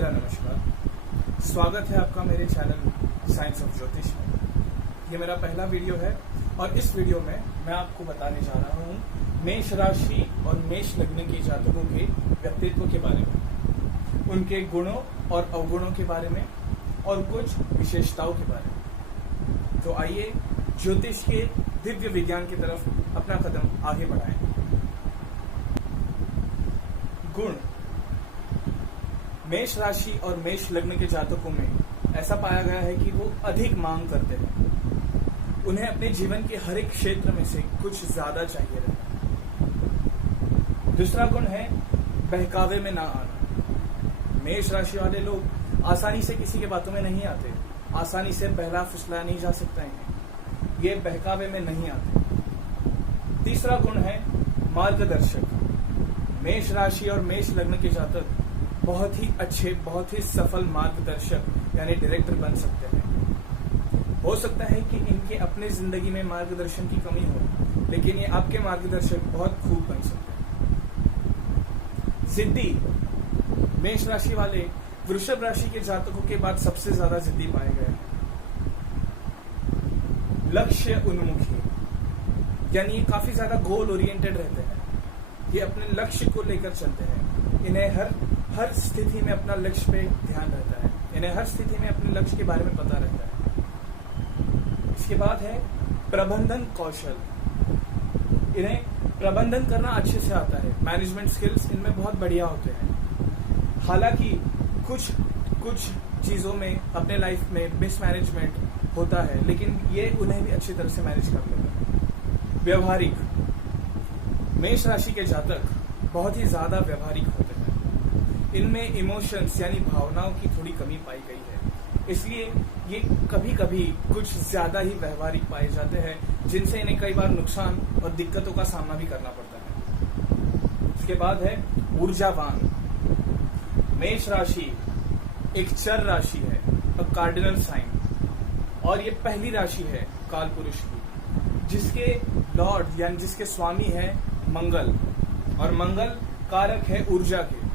मेरा नमस्कार। स्वागत है आपका मेरे चैनल साइंस ऑफ ज्योतिष में। ये मेरा पहला वीडियो है और इस वीडियो में मैं आपको बताने जा रहा हूँ मेष राशि और मेष लग्न के जातकों के व्यक्तित्व के बारे में, उनके गुणों और अवगुणों के बारे में और कुछ विशेषताओं के बारे में। तो आइए ज्योतिष के दिव्य विज्ञान की तरफ अपना कदम आगे बढ़ाएं। गुण। मेष राशि और मेष लग्न के जातकों में ऐसा पाया गया है कि वो अधिक मांग करते हैं। उन्हें अपने जीवन के हर एक क्षेत्र में से कुछ ज्यादा चाहिए रहता है। दूसरा गुण है बहकावे में ना आना। मेष राशि वाले लोग आसानी से किसी के बातों में नहीं आते, आसानी से बहला फुसला नहीं जा सकते हैं, ये बहकावे में नहीं आते। तीसरा गुण है मार्गदर्शक। मेष राशि और मेष लग्न के जातक बहुत ही अच्छे, बहुत ही सफल मार्गदर्शक यानी डायरेक्टर बन सकते हैं। हो सकता है कि इनके अपने जिंदगी में मार्गदर्शन की कमी हो, लेकिन ये आपके मार्गदर्शक बहुत खूब बन सकते हैं। जिद्दी। मेष राशि वाले वृषभ राशि के जातकों के बाद सबसे ज्यादा जिद्दी पाए गए हैं। लक्ष्य उन्मुखी यानी ये काफी ज्यादा गोल ओरिएंटेड रहते हैं। ये अपने लक्ष्य को लेकर चलते हैं। इन्हें हर स्थिति में अपना लक्ष्य पे ध्यान रहता है। इन्हें हर स्थिति में अपने लक्ष्य के बारे में पता रहता है। इसके बाद है प्रबंधन कौशल। इन्हें प्रबंधन करना अच्छे से आता है। मैनेजमेंट स्किल्स इनमें बहुत बढ़िया होते हैं। हालांकि कुछ चीजों में अपने लाइफ में मिसमैनेजमेंट होता है, लेकिन ये उन्हें भी अच्छी तरह से मैनेज कर लेता है। व्यवहारिक। मेष राशि के जातक बहुत ही ज्यादा व्यवहारिक होते हैं। इनमें इमोशंस यानी भावनाओं की थोड़ी कमी पाई गई है, इसलिए ये कभी कभी कुछ ज्यादा ही व्यवहारिक पाए जाते हैं, जिनसे इन्हें कई बार नुकसान और दिक्कतों का सामना भी करना पड़ता है। इसके बाद है ऊर्जावान। मेष राशि एक चर राशि है, कार्डिनल साइन, और ये पहली राशि है काल पुरुष की, जिसके लॉर्ड यानी जिसके स्वामी है मंगल, और मंगल कारक है ऊर्जा के।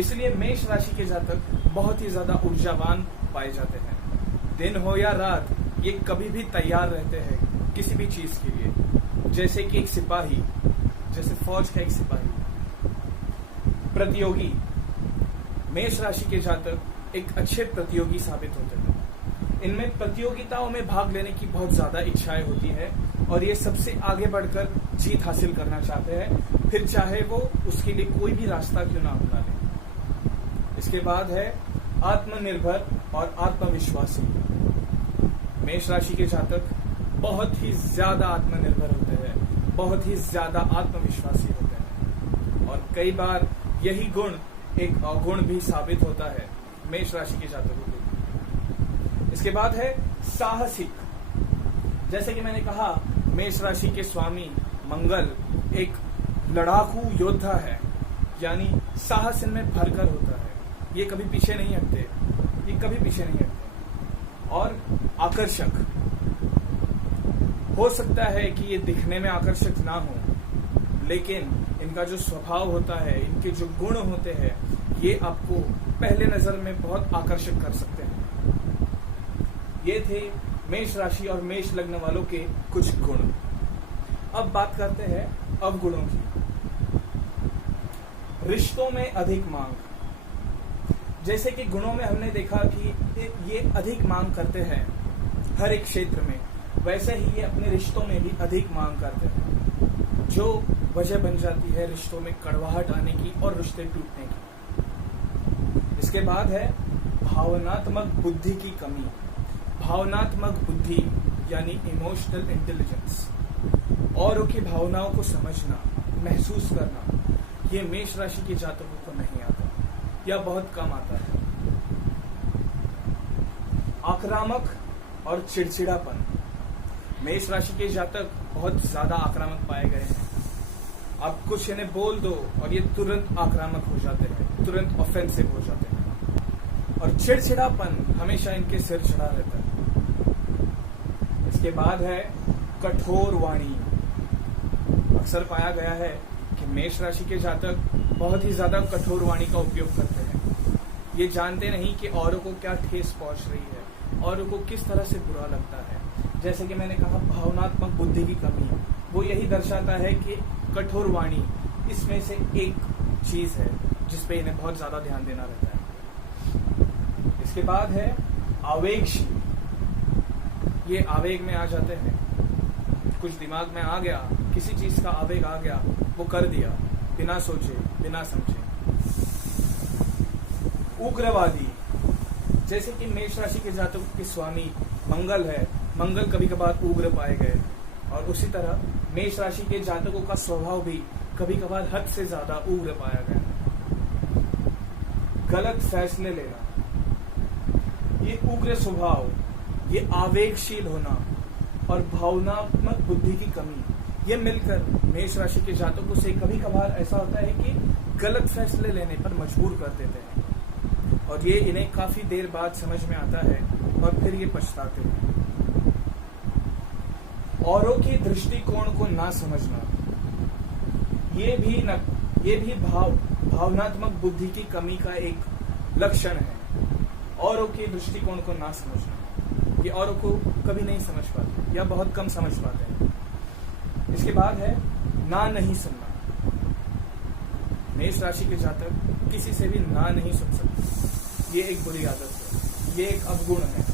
इसलिए मेष राशि के जातक बहुत ही ज्यादा ऊर्जावान पाए जाते हैं। दिन हो या रात ये कभी भी तैयार रहते हैं किसी भी चीज के लिए, जैसे कि एक सिपाही, जैसे फौज का एक सिपाही। प्रतियोगी। मेष राशि के जातक एक अच्छे प्रतियोगी साबित होते हैं। इनमें प्रतियोगिताओं में भाग लेने की बहुत ज्यादा इच्छाएं होती है और ये सबसे आगे बढ़कर जीत हासिल करना चाहते हैं, फिर चाहे वो उसके लिए कोई भी रास्ता क्यों ना अपना ले। इसके बाद है आत्मनिर्भर और आत्मविश्वासी। मेष राशि के जातक बहुत ही ज्यादा आत्मनिर्भर होते हैं, बहुत ही ज्यादा आत्मविश्वासी होते हैं, और कई बार यही गुण एक अवगुण भी साबित होता है मेष राशि के जातकों के। इसके बाद है साहसिक। जैसे कि मैंने कहा, मेष राशि के स्वामी मंगल एक लड़ाकू योद्धा है, यानी साहस इनमें भरकर होता है। ये कभी पीछे नहीं हटते, ये कभी पीछे नहीं हटते। और आकर्षक। हो सकता है कि ये दिखने में आकर्षक ना हो, लेकिन इनका जो स्वभाव होता है, इनके जो गुण होते हैं, ये आपको पहले नजर में बहुत आकर्षक कर सकते हैं। ये थे मेष राशि और मेष लग्न वालों के कुछ गुण। अब बात करते हैं अवगुणों की। रिश्तों में अधिक मांग। जैसे कि गुणों में हमने देखा कि ये अधिक मांग करते हैं हर एक क्षेत्र में, वैसे ही ये अपने रिश्तों में भी अधिक मांग करते हैं, जो वजह बन जाती है रिश्तों में कड़वाहट आने की और रिश्ते टूटने की। इसके बाद है भावनात्मक बुद्धि की कमी। भावनात्मक बुद्धि यानी इमोशनल इंटेलिजेंस, औरों की भावनाओं को समझना, महसूस करना, ये मेष राशि के जातकों को नहीं आता या बहुत कम आता है। आक्रामक और चिड़चिड़ापन। मेष राशि के जातक बहुत ज्यादा आक्रामक पाए गए हैं। आप कुछ इन्हें बोल दो और ये तुरंत आक्रामक हो जाते हैं, तुरंत ऑफेंसिव हो जाते हैं, और चिड़चिड़ापन हमेशा इनके सिर चढ़ा रहता है। इसके बाद है कठोर वाणी। अक्सर पाया गया है कि मेष राशि के जातक बहुत ही ज्यादा कठोर वाणी का उपयोग करते हैं। ये जानते नहीं कि औरों को क्या ठेस पहुंच रही है, औरों को किस तरह से बुरा लगता है। जैसे कि मैंने कहा, भावनात्मक बुद्धि की कमी, वो यही दर्शाता है कि कठोर वाणी इसमें से एक चीज है जिस पे इन्हें बहुत ज्यादा ध्यान देना रहता है। इसके बाद है आवेगशील। ये आवेग में आ जाते हैं, कुछ दिमाग में आ गया, किसी चीज का आवेग आ गया, वो कर दिया बिना सोचे बिना समझे। उग्रवादी, जैसे कि मेष राशि के जातकों के स्वामी मंगल है, मंगल कभी कभार उग्र पाए गए, और उसी तरह मेष राशि के जातकों का स्वभाव भी कभी कभार हद से ज्यादा उग्र पाया गया। गलत फैसले लेना, ये उग्र स्वभाव, ये आवेगशील होना और भावनात्मक बुद्धि की कमी, ये मिलकर मेष राशि के जातकों से कभी कभार ऐसा होता है कि गलत फैसले लेने पर मजबूर कर देते हैं, और ये इन्हें काफी देर बाद समझ में आता है और फिर ये पछताते हैं। औरों के दृष्टिकोण को ना समझना, ये भी भावनात्मक बुद्धि की कमी का एक लक्षण है। औरों के दृष्टिकोण को ना समझना, ये औरों को कभी नहीं समझ पाते या बहुत कम समझ पाते हैं। इसके बाद है ना नहीं सुनना। मेष राशि के जातक किसी से भी ना नहीं सुन सकते, ये एक बुरी आदत है, ये एक अवगुण है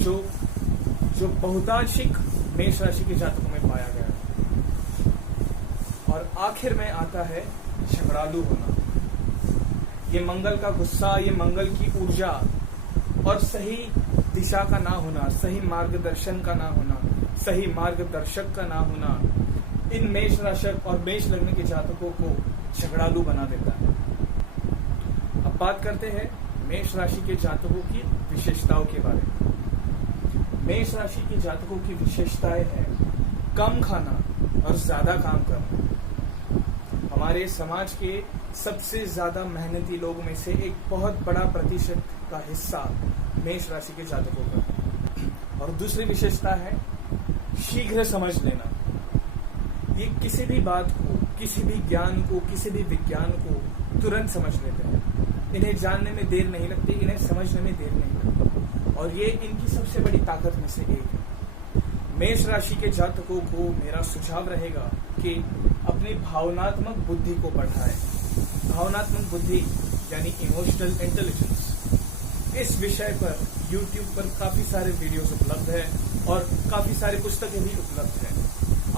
जो बहुतांशिक मेष राशि के जातकों में पाया गया है। और आखिर में आता है झगड़ालू होना। ये मंगल का गुस्सा, ये मंगल की ऊर्जा और सही दिशा का ना होना, सही मार्गदर्शन का ना होना, सही मार्गदर्शक का ना होना, इन मेष राशि और मेष लग्न के जातकों को झगड़ालू बना देता है। अब बात करते हैं मेष राशि के जातकों की विशेषताओं के बारे में। मेष राशि के जातकों की विशेषताएं हैं कम खाना और ज्यादा काम करना। हमारे समाज के सबसे ज्यादा मेहनती लोगों में से एक बहुत बड़ा प्रतिशत का हिस्सा मेष राशि के जातकों का। और दूसरी विशेषता है शीघ्र समझ लेना। ये किसी भी बात को, किसी भी ज्ञान को, किसी भी विज्ञान को तुरंत समझ लेते हैं। इन्हें जानने में देर नहीं लगती, इन्हें समझने में देर नहीं लगती, और ये इनकी सबसे बड़ी ताकत में से एक है। मेष राशि के जातकों को मेरा सुझाव रहेगा कि अपनी भावनात्मक बुद्धि को बढ़ाएं। भावनात्मक बुद्धि यानी इमोशनल इंटेलिजेंस, इस विषय पर YouTube पर काफी सारे वीडियोस उपलब्ध हैं और काफी सारी पुस्तकें भी उपलब्ध हैं।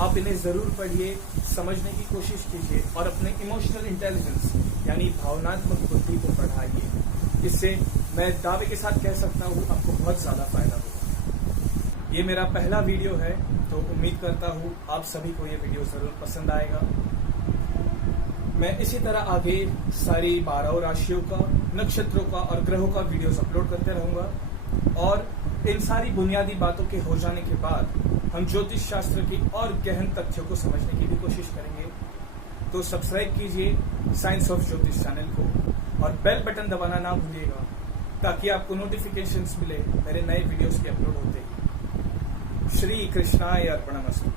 आप इन्हें जरूर पढ़िए, समझने की कोशिश कीजिए और अपने इमोशनल इंटेलिजेंस यानी भावनात्मक बुद्धि को बढ़ाइए। इससे मैं दावे के साथ कह सकता हूँ आपको बहुत ज्यादा फायदा होगा। ये मेरा पहला वीडियो है, तो उम्मीद करता हूँ आप सभी को ये वीडियो जरूर पसंद आएगा। मैं इसी तरह आगे सारी 12 राशियों का, नक्षत्रों का और ग्रहों का वीडियोस अपलोड करते रहूंगा, और इन सारी बुनियादी बातों के हो जाने के बाद हम ज्योतिष शास्त्र की और गहन तथ्यों को समझने की भी कोशिश करेंगे। तो सब्सक्राइब कीजिए साइंस ऑफ ज्योतिष चैनल को और बेल बटन दबाना ना भूलिएगा, ताकि आपको नोटिफिकेशंस मिले मेरे नए वीडियोस के अपलोड होते ही। श्री कृष्णाय अर्पणमस्तु।